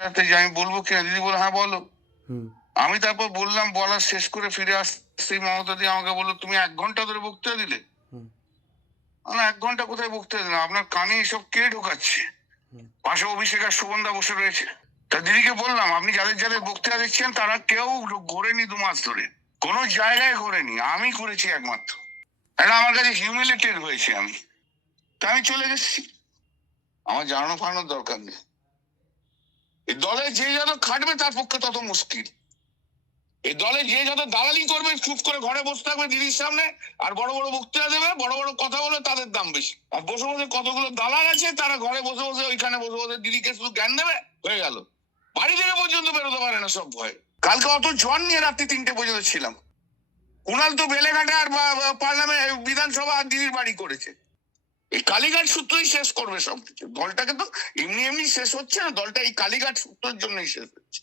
আমি বলবো কিনা, দিদি বলে হ্যাঁ বলো। হুম, আমি তারপর বললাম, বলা শেষ করে ফিরে আসতেই মমতা দি আমাকে বললো, তুমি 1 ঘন্টা ধরে বক্তৃতা দিলে। হুম, না, 1 ঘন্টা কোথায় বক্তৃতা দিলাম, আপনার কানে এসব কে ঢোকাচ্ছে? হুম, পাশে অভিষেক আর সুগন্ধা বসে রয়েছে। তা দিদিকে বললাম, আপনি যাদের যাদের বক্তৃতা দিচ্ছেন তারা কেউ ঘোরেনি 2 মাস ধরে, কোনো জায়গায় ঘোরেনি, আমি করেছি একমাত্র। এটা আমার কাছে হিউমিলেটেড হয়েছে আমি। তা আমি চলে গেছি, আমার জানানো ফানানোর দরকার নেই। এই দলে যে যত খাটবে তার পক্ষে তত মুশকিল। এই দলে যে যত দালালি করবে, চুপ করে ঘরে বসে থাকবে দিদির সামনে, আর বড় বড় বক্তৃতা দেবে, বড় বড় কথা বলে, তাদের দাম বেশি। আর বসে বসে কতগুলো দালাল আছে, তারা ঘরে বসে বসে ওইখানে বসে বসে দিদিকে শুধু জ্ঞান দেবে, হয়ে গেল। বাড়ি থেকে পর্যন্ত বেরোতে পারে না সব ভয়। কালকে অত জ্বর নিয়ে রাত্রি 3টে পর্যন্ত ছিলাম। কুণাল তো বেলেঘাটে আর পার্লামেন্ট বিধানসভা আর দিদির বাড়ি করেছে। এই কালীঘাট সূত্রই শেষ করবে সবকিছু। দলটাকে তো এমনি এমনি শেষ হচ্ছে না, দলটা এই কালীঘাট সূত্রের জন্যই শেষ হচ্ছে।